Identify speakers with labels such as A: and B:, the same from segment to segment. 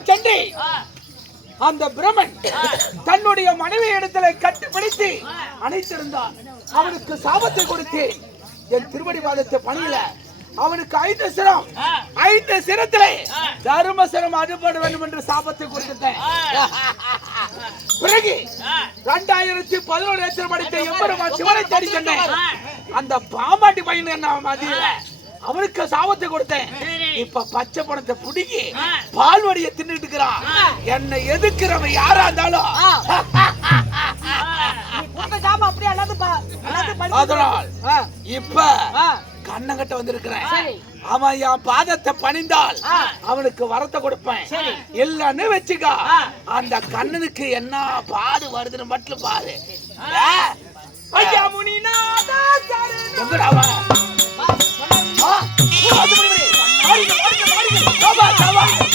A: சத்தியலோகம் சென்று அந்த பிரமன் தன்னுடைய மனைவி இடத்துல கட்டுப்பிடித்து அணைத்திருந்தான் அவனுக்கு சாபத்தை கொடுத்து என் திருவடி பாதத்தை பணியில அவனுக்கு ஐந்து சிரம் ஐந்து சிரத்திலே தர்ம சிரம் அறுபட வேண்டும் என்று சாபத்தை கொடுத்துட்டேன். பிறகு இரண்டாயிரத்தி பதினோரு லட்சம் படித்த எம்பெருமான் சிவனை தேடி சென்றேன். அந்த பாமாட்டி பையன் என்ன மதியில? அவனுக்கு சாபத்தை கொடுத்தேன். இப்ப பச்சை பணத்தை புடுங்கி பால்வடிய தின்னுட்டு இருக்கிறான். என்னை எதிர்க்கிறவன் யாரா இருந்தாலும். அதனால் இப்ப கண்ணங்கிட்ட வந்திருக்கிறேன். அவன் என் பாதத்தை பணிந்தால் அவனுக்கு வரத்தை கொடுப்பேன். இல்லன்னு வச்சுக்கோ. அந்த கண்ணனுக்கு என்ன பாடு வருதுன்னு மட்டும் பாரு?
B: ஐயா முனிநாதா சரணம்.
A: ஆடுங்க ஆடுங்க ஆடுங்க மூணாவது மணி வரை.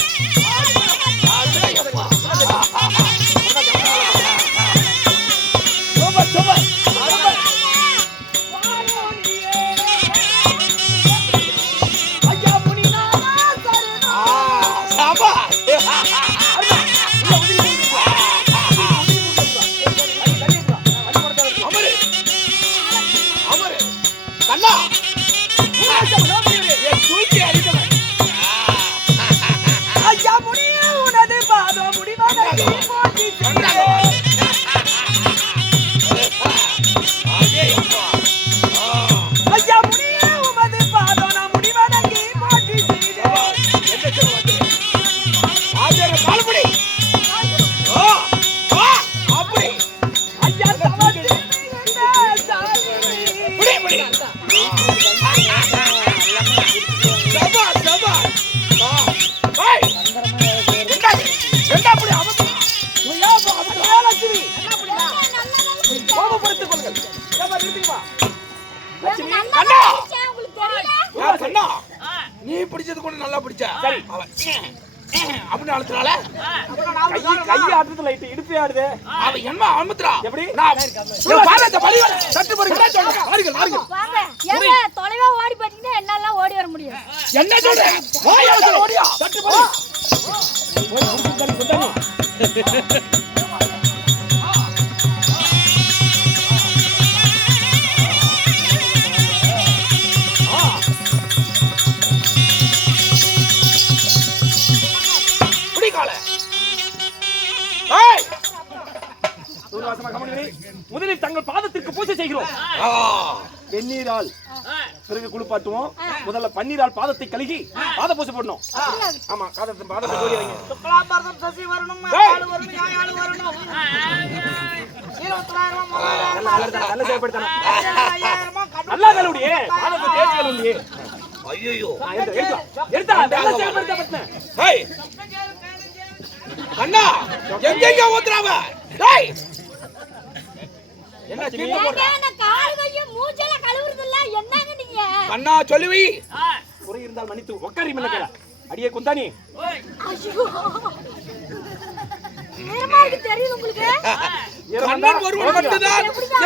A: என்ன சொல்றேன் வாயா ஓடியா தட்டு.
B: முதலில் தங்கள் பாதத்திற்கு பூஜை செய்கிறோம். வெந்நீரால். பிறகு குளிப்பாட்டுவோம் முதல்ல பன்னீரால் பாதத்தை கழுகி பாத பூஜை போடணும். ஆமா பாதத்தை பாதத்தை கோடி வைங்க.
C: சுக்லாம்பரதம் சசி வரணும். ஆளு வரணும் யாழ் வரணும்.
B: நல்ல செயல்படுத்தணும். நல்லா கழுவுடியே. பாதத்தை தேய்ச்சி கழுவுடியே.
A: ஐயோ
B: எடுத்து எடுத்து நல்ல செயல்படுத்தப்பட்டேன்
A: ஹேய் அண்ணா எங்கெங்க ஊத்துறாவ டேய் என்ன சீட்டு
D: ஏங்க
A: போடுற
D: நான் கால் கையும் மூச்செல்லாம் கழுவுறது இல்ல என்னங்க நீங்க
A: அண்ணா சொல்லுவி.
B: குறை இருந்தால் மன்னித்து உட்காரி மின்னக்கல அடியே குந்தானி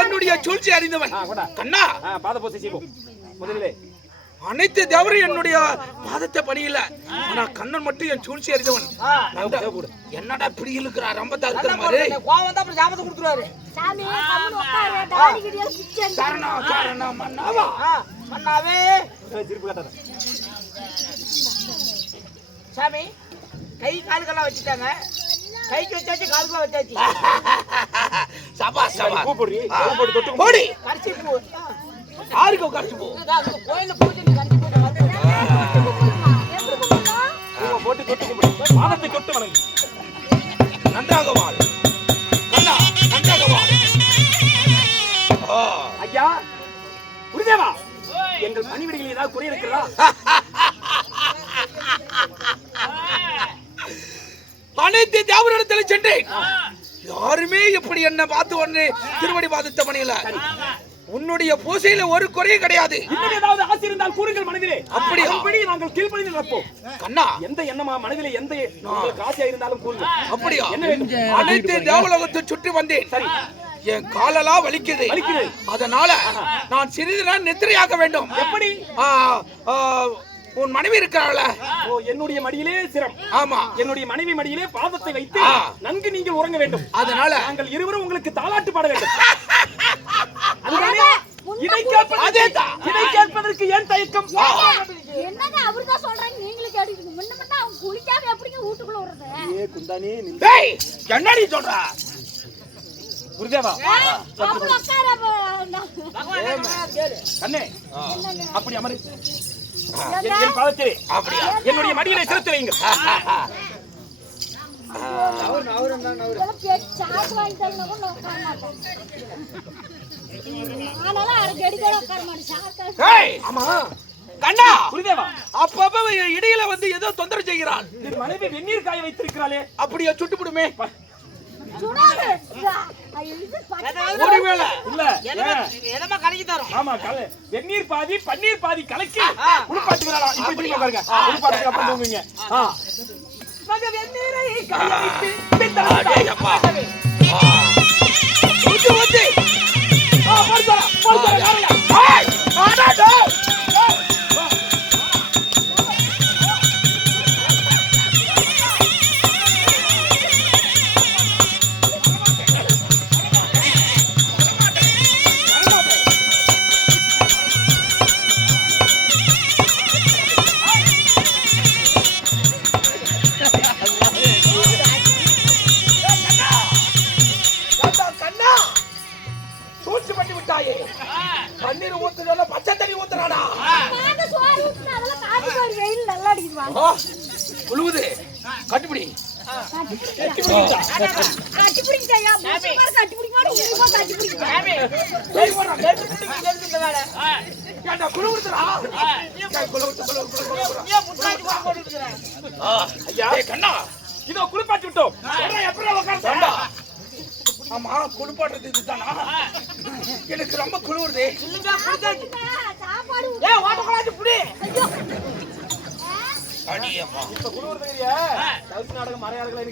A: என்னுடைய சூழ்ச்சி அறிந்தவன். கண்ணா.
B: ஆ, பாத பூஜை செய்வோம் முதலிலே.
A: அனைத்து தேவரும் என்னுடைய பாதத்தை பணியில. ஆனா கண்ணன் மட்டும் என் சூழ்ச்சி அறிந்தவன். என்னடா இப்படி இழுக்கிறா? ரம்பத்தா இருக்கிற மாதிரி.
C: கோவம் தான் அப்புறம் சாபத்தை கொடுத்துருவாரு.
D: சாமி.
A: சரணம் சரணம் மன்னாவா?
C: அண்ணாவே
B: திருப்பு கட்டாத.
C: சாமி கை காலுக்கெல்லாம் வச்சுட்டாங்க. கைக்கு வச்சாச்சு காலுக்குலாம் வச்சாச்சு.
A: சபா சபா
B: பூ போடுறி பூ போட்டு தொட்டு
A: போடி.
C: கரிசி பூ.
A: யாருக்கு உட்கார்ந்து போ?
C: கோயில பூஜை கரிசி பூ
B: போட்டு தொட்டு கும்பிடு பாதத்தை தொட்டு வணங்கு.
A: நன்றாக வாழ்.
B: எங்கள் பணிவிடையில் ஏதாவது குறை இருக்கிறதா
A: அனைத்து தேவரிடத்தில் சென்றேன். யாருமே இப்படி என்ன பார்த்து ஒண்ணு திருவடி பாதத்தை பணியில உன்னுடைய பூசையில ஒரு குறையும் கிடையாது.
B: இன்னும் ஏதாவது ஆசை இருந்தால் கூறுங்கள் மனதிலே.
A: அப்படியா?
B: அதன்படி நாங்கள் கீழ்ப்படிந்து நடப்போம்.
A: கண்ணா.
B: எந்த எண்ணமா மனதிலே எந்த உங்களுக்கு ஆசையா இருந்தாலும் கூறுங்கள்.
A: அப்படியா? அனைத்து தேவலோகத்தை சுற்றி வந்தேன்.
B: சரி.
A: என் காலெல்லாம் வலிக்குது.
B: வலிக்குது.
A: அதனால நான் சிறிது நேரம் நித்திரையாக வேண்டும்.
B: எப்படி?
A: உன் மனைவி இருக்கிறாள.
B: ஓ என்னுடைய மடியிலே சிரம்.
A: ஆமா.
B: என்னுடைய மனைவி மடியிலே பாதத்தை வைத்து. நன்கு நீங்கள் உறங்க வேண்டும்.
A: அதனால
B: நாங்கள் இருவரும் உங்களுக்கு தாலாட்டு பாட வேண்டும். அதுதானே? இதை கேட்பதற்கு. இதை கேட்பதற்கு ஏன் தயக்கம்?
D: என்னங்க அவர்தான் சொல்றாங்க நீங்களும் கேட்டுக்கணும் முன்ன மட்டும் அவங்க குளிக்காம எப்படிங்க வீட்டுக்குள்ள விடுறது
B: ஏ குந்தானி
A: என்னடி சொல்ற?
B: குருதேவா? கண்ணே
C: கேளு
B: அப்படி அமரு. என் பாதத்திலே.
A: அப்படியா?
B: என்னுடைய மடியிலே
D: சாக்கு வாங்கி
B: ஆமா.
A: கண்ணா!
B: குருதேவா.
A: அப்பப்ப இடையில வந்து ஏதோ தொந்தரவு செய்கிறான்
B: என் மனைவி வெந்நீர் காய வைத்திருக்கிறாளே.
A: அப்படியே சுட்டுப்பிடுமே
B: வெந்நீர் பாதி பன்னீர் பாதி கலக்கி திரும்பி பாருங்க. குளிப்பாட்டுக்கு அப்புறம் தூங்குங்க. மக வெந்நீரை பித்தளை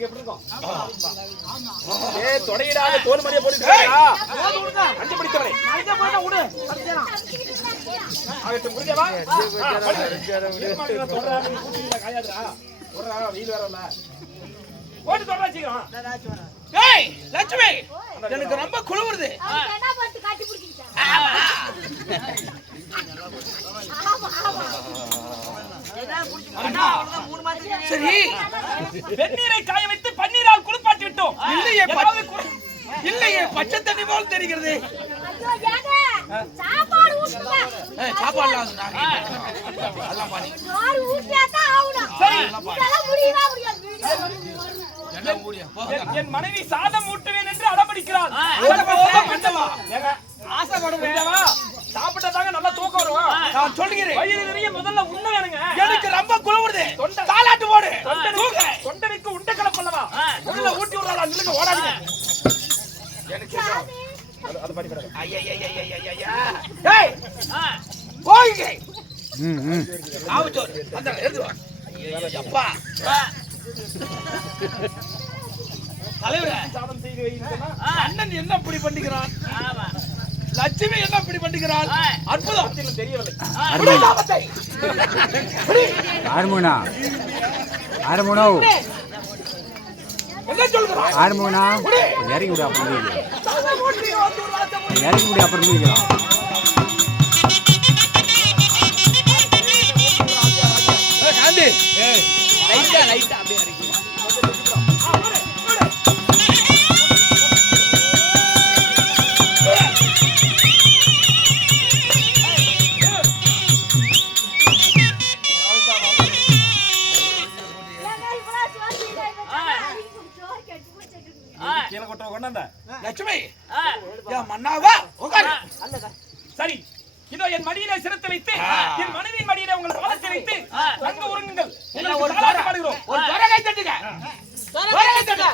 B: எப்படி இருக்கும்? ஏ தொடையிடாத தோல் மணியை
C: விடுங்க.
B: அஞ்சு பிடித்தவனே
C: போட்டா
B: புரிஞ்சவா வெயில் வரல போட்டு தொடரா
A: லட்சுமி எனக்கு ரொம்ப குளிருது. சரி.
B: வெந்நீரை காய வைத்து பன்னீரால் குளிப்பாட்டி விட்டோம்.
A: இல்லையே, இல்லையே பச்சை தண்ணி போல் தெரிகிறது.
D: சாப்பாடு
B: என் மனைவி சாதம் ஊட்டுவேன் என்று அடம்பிடிக்கிறாள் வேண்டாவா சாப்பிட்டதாங்க நல்லா தூக்கம் வரும்.
A: நான் சொல்லுகிறேன்.
B: வயிறு நிறைய முதல்ல உண்ண வேணுங்க.
A: எனக்கு ரொம்ப குளிருது
B: தொண்டை.
A: தாலாட்டு போடு.
B: தொண்டனுக்கு உண்ட கலப்பல்லவா உள்ள ஊட்டி விடுறாளா நில்லுங்க ஓடாதீங்க.
A: எனக்கு
B: அது- படி.
A: டேய் போயிங்க ஆவுச்சோர் அந்த எடுத்து வா ஐயையப்பா தலைவரே.
B: சாதம் செய்து வைங்கன்னா
A: அண்ணன் என்ன இப்படி பண்ணுகிறான் லட்சுமி என்ன இப்படி பண்ணுகிறாள் அற்புதம்.
B: தெரியவில்லை.
E: ஆறுமுகனா இறங்கி விடு அப்புறம் மீதிக்கலாம். இறங்கி விடு அப்புறம் மீதிக்கலாம்.
A: காந்தி. லைட்டா லைட்டா அப்படியே
B: பாடுகிறோம்.
A: ஒரு ஜரகை தட்டுங்க. ஜரகை தட்டு.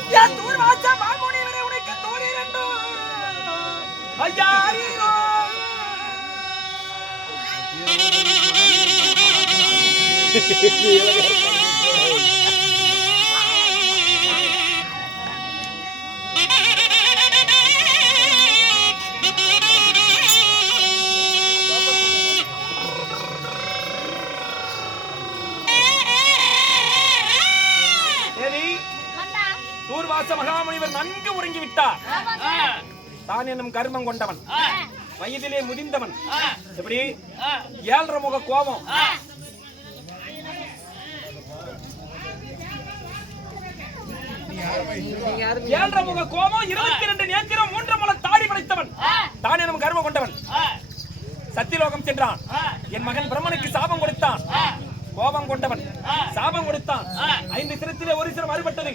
B: ஐயா தூர்வாச மாமுனிவரே உனக்கு தூரி ரெண்டும் ஐயா ஆரீரோ தேவி தூர்வாச மகாமுனிவர் நன்கு உறங்கி விட்டார்
D: ஆமாங்க
B: தான் என்னும் கர்மம் கொண்டவன். வயதிலே முதிர்ந்தவன். எப்படி? ஏழரை முக கோபம். ஏழரை முக கோபம் இருபத்தி ரெண்டு நேத்திரம் மூன்று மல தாடி படைத்தவன். தான் என்னும் கர்மம் கொண்டவன். சத்தியலோகம் சென்றான். என் மகன் பிரம்மனுக்கு சாபம் கொடுத்தான். கோபம் கொண்டவன். சாபம் கொடுத்தான். ஐந்து சிரத்திலே ஒரு சிரம் அறுபட்டது.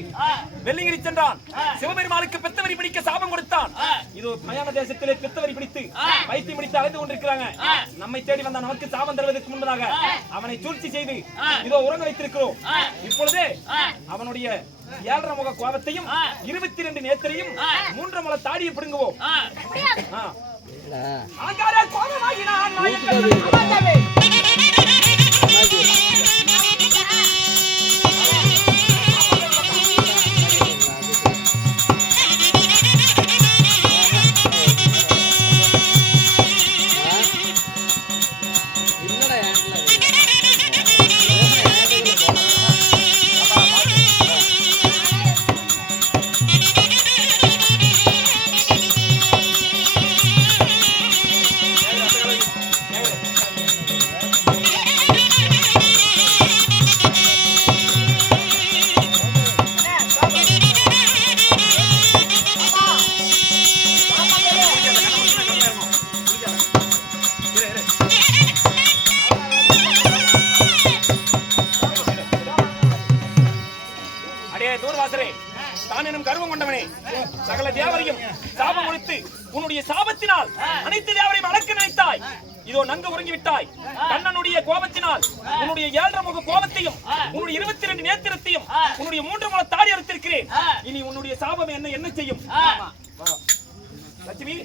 B: வெள்ளிங்கிரி சென்றான். சிவபெருமானுக்கு பெத்தவரி பிடிக்க சாபம் கொடுத்தான். இது மயான தேசத்திலே பெத்தவரி பிடித்து வைத்தியம் பிடித்து அலைந்து கொண்டிருக்கிறாங்க. நம்மை தேடி வந்த நமக்கு சாபம் தருவதற்கு முன்னதாக அவனை சூழ்ச்சி செய்து இதோ உறங்க வைத்திருக்கிறோம். இப்பொழுதே அவனுடைய ஏழரை முக கோபத்தையும் இருபத்தி ரெண்டு நேத்திரையும் மூன்று முள தாடியை பிடுங்குவோம். ஆங்காரே கோபமாகினான் நாயக்கன். கர்வம் கொண்டவனே. சகல தேவரையும் சாபம் கொடுத்து உன்னுடைய சாபத்தினால் அனைத்து தேவரையும் அடக்க நினைத்தாய். இதோ நன்கு உறங்கி விட்டாய் கண்ணனுடைய கோபத்தினால் உன்னுடைய ஏழரை முக கோபத்தையும் உன்னுடைய இருபத்தி ரெண்டு நேத்திரத்தையும் உன்னுடைய மூன்று முள தாடி அறுத்திருக்கிறேன். இனி உன்னுடைய சாபம் என்ன என்ன செய்யும்? லட்சுமி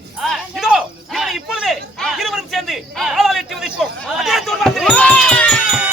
B: இதோ இவனை இப்பொழுதே இருவரும் சேர்ந்து ஆளால் எட்டி உதைப்போம். அதே தூர்வாசரே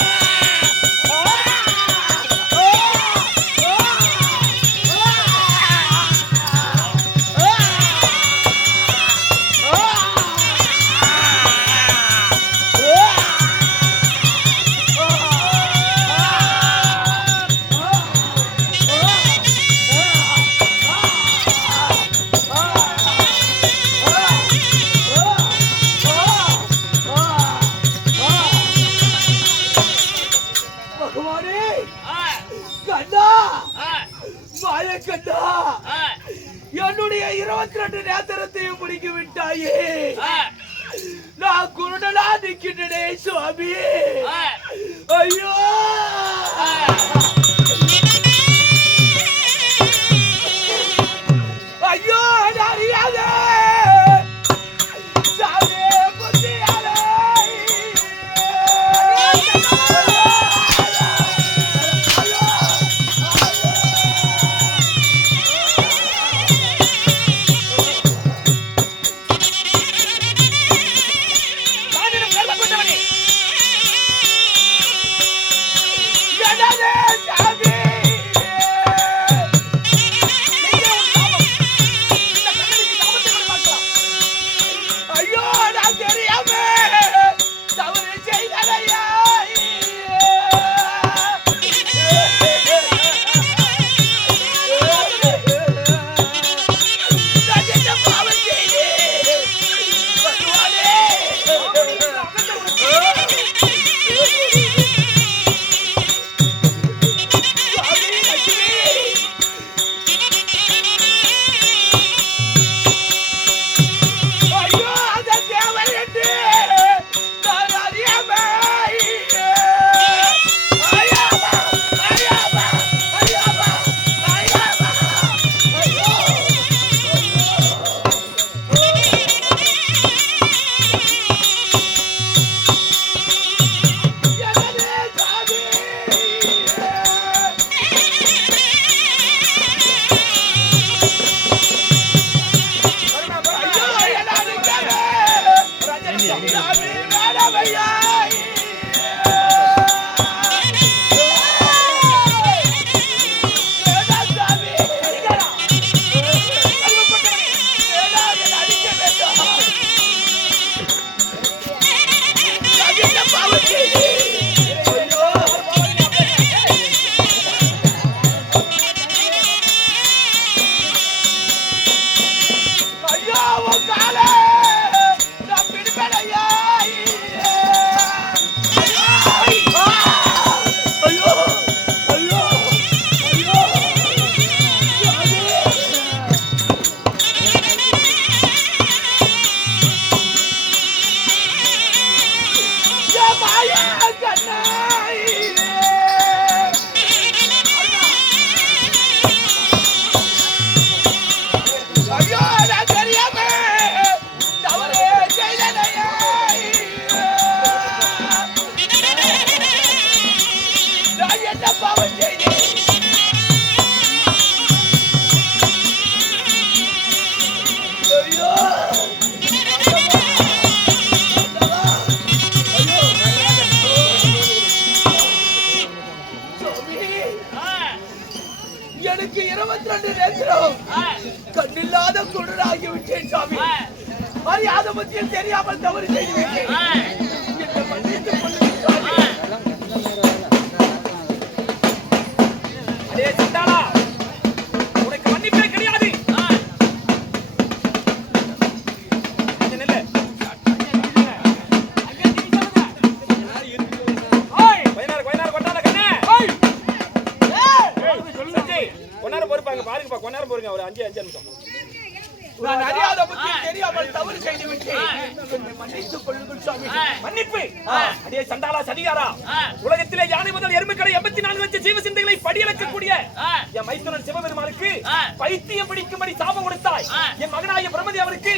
B: பைத்தியம் பிடிக்கும்படி சாபம் கொடுத்தாய். என் மகனாய பிரமதி அவருக்கு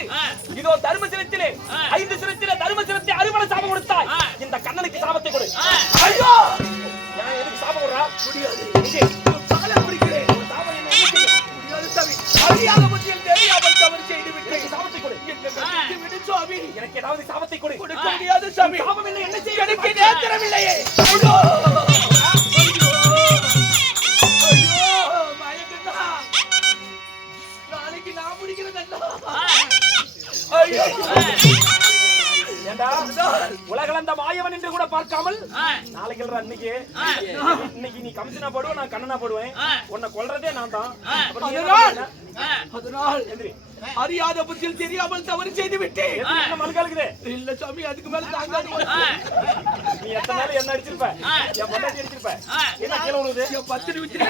B: இதோ தர்ம சிரத்திலே ஐந்து சிரத்திலே தர்ம சிரத்தை அறுவடை சாபம் கொடுத்தாய். இந்த கண்ணனுக்கு சாபத்தை கொடு.
A: ஐயோ!
B: ஏன் எதுக்கு சாபம் கொடுறா?
A: முடியாது.
B: எனக்கு சாபத்தை கொடு.
A: என்னை மன்னித்து விடு சாமி.
B: எனக்கு ஏதாவது சாபத்தை கொடு.
A: கொடுக்க முடியாது சாமி
B: சாபம் இல்லை. என்ன செய்ய
A: எனக்கு நேத்திரமில்லையே ஐயோ!
B: உலகளந்த மாயவன் என்று கூட பார்க்காமல் நாளைக்கு இல்லடா இன்னைக்கு இன்னைக்கு நீ கமிஷனா போடுவ நான் கண்ணனா போடுவேன். உன்னை கொல்றதே நான் தான்.
A: அதனால். அறியாத புத்தியில் தெரியாமல் தவறு செய்து விட்டேன். இல்ல சாமி அதுக்கு மேல தாங்காது.
B: நீ எத்தனை நாள் என்ன அடிச்சிருப்ப? என் பொண்டாட்டி அடிச்சிருப்ப? என்ன கீழே விழுது
A: என் பத்து நிமிஷம்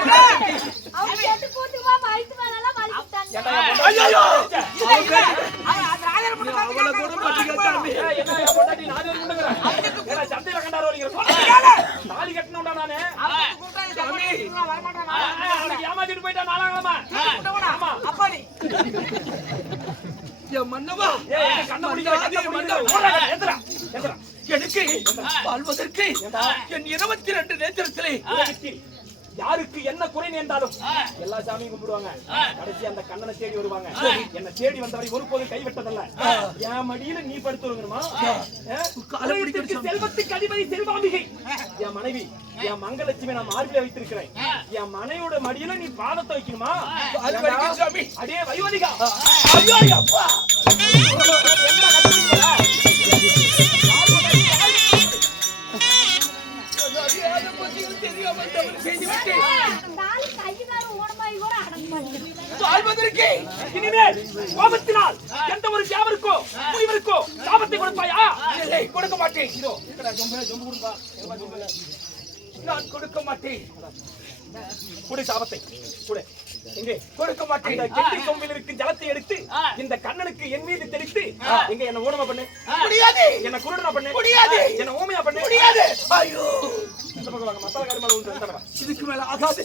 A: ஐயோ!
B: அடிச்ச?
A: அவளை கூட பட்டுக்க சாமி
B: ஏய், என்ன என் பொண்டாட்டி நாலு பேர் கொண்டுக்கிறேன் ஏன்னா சந்தையில கண்டாரு வலிக்கிறோம் தாலி கட்டணும்டா நானு
A: சாமி
B: ஆ, ஆ, அவனுக்கு ஏமாத்திட்டு போயிட்டா நாலாங்களமா ஆமா
A: என் மன்னவா
B: கண்ணை பிடிக்கிற. ஓடுறா, எந்திரா, எந்திரா.
A: எனக்கு வாழ்வதற்கு என் இருபத்தி ரெண்டு நேத்திரத்திலே
B: நேர்ந்தாலும் எல்லா சாமியும் கும்பிடுவாங்க கடைசி அந்த கண்ணனை தேடி வருவாங்க என்ன தேடி வந்தவரை ஒருபோதும் கைவிட்டதல்ல என் மடியில நீ படுத்து வருங்கணுமா. செல்வத்துக்கு அதிபதி செல்வாம்பிகை என் மனைவி என் மங்கலட்சுமி நான் மார்பில வைத்திருக்கிறேன் என் மனைவியோட மடியில நீ பாதத்தை வைக்கணுமா. அடே வைவதிகா
A: ஐயோ அப்பா தெரியாமல் செய்து விட்டேன்
D: அந்த ஆளு கை கால ஓடமாயி கூட அடங்க மாட்டேங்குது
A: வாழ்வதற்கு
B: இனிமேல் கோபத்தினால் எந்த ஒரு தேவருக்கோ முனிவருக்கோ சாபத்தை கொடுப்பாயா?
A: கொடுக்க மாட்டேன். நான் கொடுக்க மாட்டேன்.
B: குடு சாபத்தை. குடு. எங்கே
A: கொடுக்க மாட்டேன்.
B: கெட்டி சொம்பில் இருக்கு ஜலத்தை எடுத்து இந்த கண்ணனுக்கு என் மீது தெளித்து எங்க என்ன ஊனமா பண்ணு.
A: முடியாது
B: என்ன குருடனா பண்ணு.
A: முடியாது.
B: என்ன ஊமையா பண்ணு.
A: முடியாது. ஐயோ. இதுக்கு மேல ஆகாது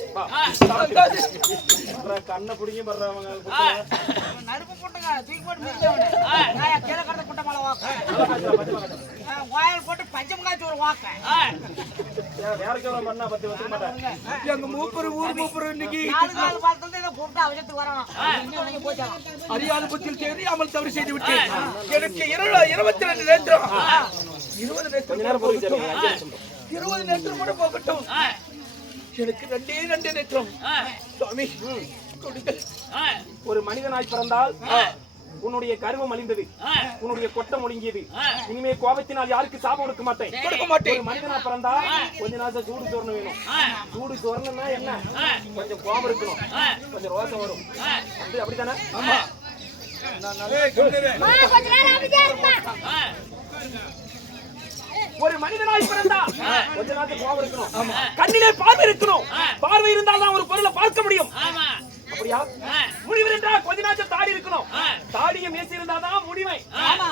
B: கண்ணை பிடிங்கி வர்றவங்க
C: நடுப்பு போட்டுங்க தூக்கி போட்டு கீழே கடந்த குட்டை மேல வாக்க வாயில் போட்டு பஞ்சம் ஒரு வாக்க
A: எங்க மூப்பரு ஊர் மூப்பரு இன்னைக்கு
C: நாலு நாலு பாலத்துல இதை கூப்பிட்டு அவசரத்துக்கு வரணும்
A: அறியாத புத்தியில் தெரியாமல் தவறு செய்து விட்டேன் எனக்கு இருபத்தி ரெண்டு நேரம் இருபது
B: நேரம்
A: இருபது நேத்திரம் கூட போகட்டும். எனக்கு ரெண்டே ரெண்டு நேத்திரம் சுவாமி
B: ஒரு மனிதனாய் பிறந்தால் உன்னுடைய கருவம் அழிந்தது. உன்னுடைய கொட்டம் ஒடுங்கியது. இனிமே கோபத்தினால் யாருக்கு சாபம் கொடுக்க மாட்டேன்.
A: கொடுக்க மாட்டேன்.
B: ஒரு மனிதனா பிறந்தா கொஞ்ச நாள் சூடு சோறணும் வேணும். சூடு சோறணும்னா என்ன? கொஞ்சம் கோபம் இருக்கணும். கொஞ்சம் ரோசம் வரும். அப்படி அப்படித்தானே? ஆமா.
D: மா, கொஞ்ச நேரம் அமைதியா இருமா
B: ஒரு மனிதனாய் பிறந்தா கொஞ்ச நாள் கோபம் இருக்கணும். கண்ணிலே பார்வை இருக்கணும். பார்வை இருந்தால் தான் ஒரு பொருளை பார்க்க முடியும். அப்படியா? முடிவர் என்றா கொஞ்ச நாள் தாடி இருக்கணும். தாடிய மேசி இருந்தாதான் முடிவை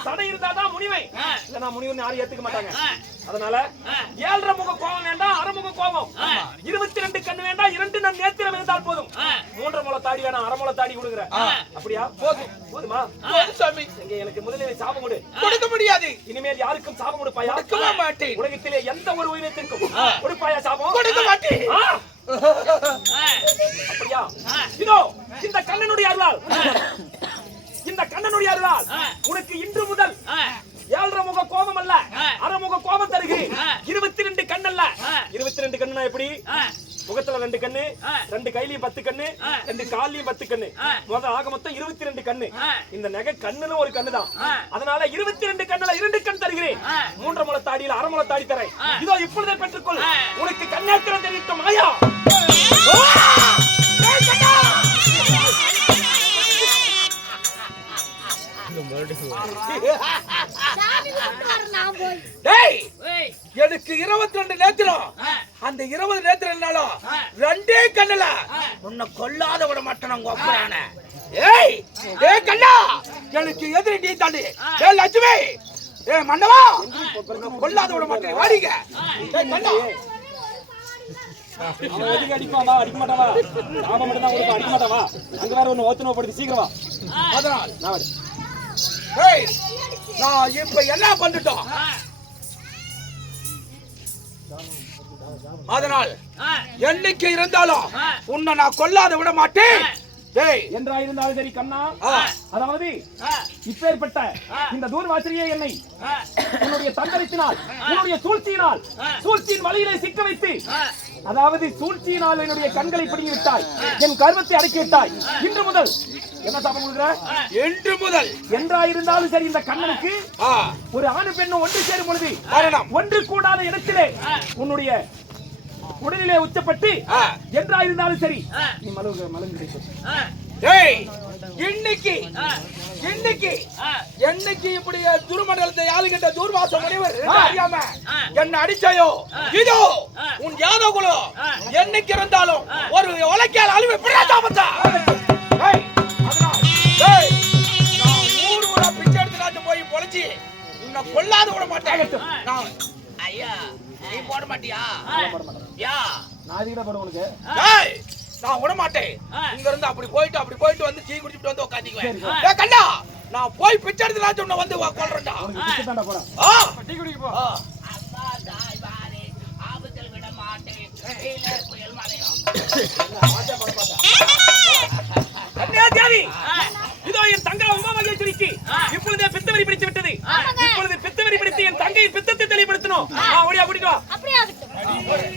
B: தடை இருந்தாதான் முடிவை இல்ல நான் முடிவுன்னு யாரும் ஏத்துக்க மாட்டாங்க. அதனால ஏழரை முக கோபம் வேண்டாம் அரைமுக கோபம். இருபத்தி ரெண்டு கண்ணு வேண்டாம் இரண்டு நன் நேத்திரம் இருந்தால் போதும். மூன்றரை முளை தாடி வேணாம் அரை முளை தாடி கொடுக்குற. அப்படியா? போதும். போதுமா?
A: சாமி.
B: எங்க எனக்கு முதலில் சாபம் கொடு.
A: கொடுக்க முடியாது.
B: இனிமேல் யாருக்கும் சாபம் கொடுப்பாயா?
A: கொடுக்கவே மாட்டேன்.
B: உலகத்திலே எந்த ஒரு உயிரினத்திற்கும் கொடுப்பாயா சாபம்?
A: கொடுக்க மாட்டேன்?
B: அப்படியா? இதோ இந்த கண்ணனுடைய அருளால். இந்த கண்ணனுடைய அருளால் உனக்கு இன்று முதல் ஏழரை முக கோபம் அல்ல அரை முக கோபம் தருகிறேன். இருபத்தி ரெண்டு கண் அல்ல இருபத்தி ரெண்டு கண்ணுனா எப்படி? முகத்துல ரெண்டு கண்ணு ரெண்டு கையிலயும் பத்து கண்ணு ரெண்டு கால்லயும் பத்து கண்ணு. முதல் ஆக மொத்தம் இருபத்தி ரெண்டு கண்ணு. இந்த நகை கண்ணுன்னு ஒரு கண்ணு தான். அதனால இருபத்தி ரெண்டு கண்ணுல இரண்டு கண் தருகிறேன். மூன்று முளை தாடியில அரை முளை தாடி தரேன். இதோ இப்பொழுதே பெற்றுக்கொள். உனக்கு கண்ணாத்திரம் தெரியட்டும் மாயா.
A: எனக்கு இருபத்தி ரெண்டு நேத்திரம். அந்த இருபது நேத்திரம் என்னாலும் ரெண்டே கண்ணுல. உன்னை கொல்லாத விட மாட்டேன் உங்க அப்பறான ஏய் ஏய் கண்ணா எனக்கு எதிரி நீ தாண்டி. ஏய் லட்சுமி ஏய் மண்டவா கொல்லாத விட மாட்டேன் வாடிங்க ஏய் கண்ணா.
B: அவன் எதுக்கு அடிப்பான் அடிக்க மாட்டான் வா. நாம மட்டும் தான் அடிக்க மாட்டான் வா. அங்க வேற ஒண்ணு ஓத்துனோ படுத்து சீக்கிரம்
A: அதனால்
B: நான் வரேன்.
A: ஏய் நான் இப்ப என்ன பண்ணிட்டோம்? அதனால் என்னைக்கு இருந்தாலும் உன்னை நான் கொல்லாத விட மாட்டேன். டேய்.
B: என்றா இருந்தாலும் சரி கண்ணா. அதாவது இப்பேற்பட்ட இந்த தூர்வாசிரியை என்னை உன்னுடைய தந்தரித்தினால் உன்னுடைய சூழ்ச்சியினால் சூழ்ச்சியின் வழியிலே சிக்க வைத்து அதாவது சூழ்ச்சியினால் என்னுடைய கண்களை பிடிங்கி விட்டாய் என் கர்வத்தை அடக்கி விட்டாய் இன்று முதல் என்ன சாபம் கொடுக்குற?
A: என்று முதல்.
B: என்றா இருந்தாலும் சரி இந்த கண்ணனுக்கு ஒரு ஆணு பெண்ணும் ஒன்று சேரும் பொழுது ஒன்று கூடாத இடத்திலே உன்னுடைய உடலிலே உச்சப்பட்டு. என்றா இருந்தாலும் சரி நீ மலங்கு மலங்கு
A: டேய் இன்னைக்கு இன்னைக்கு என்னைக்கு இப்படி துருமண்டலத்தை ஆளுகின்ற தூர்வாச முனிவர் அறியாம என்ன அடிச்சாயோ? இதோ உன் யாதவ குலம் என்னைக்கு இருந்தாலும் ஒரு உலக்கியால் அழிவு பிராதாபத்தா கொல்லாத விட மாட்டேன். நான் ஐயா. நீ போட மாட்டியா? யா.
B: நான் இதுக்கிட்ட போடுறேன் உனக்கு.
A: டேய் நான் விட மாட்டேன். இங்க இருந்து அப்படி போயிட்டு அப்படி போயிட்டு வந்து டீ குடிச்சிட்டு வந்து உட்காந்துக்குவேன் ஏய் கண்டா நான் போய் பிச்சை எடுத்துலாம் சொன்ன வந்து ஆ.
B: டீ குடிக்க போ. கன்னியா தேவி. இதோ என் தங்கா உமா மகேஸ்வரிக்கு இப்பொழுதே பித்தவரி பிடித்து விட்டது. இப்பொழுது பித்தவரி பிடித்து என் தங்கையின் பித்தத்தை தெளிவுபடுத்தணும்.
D: அப்படியே ஆகட்டும்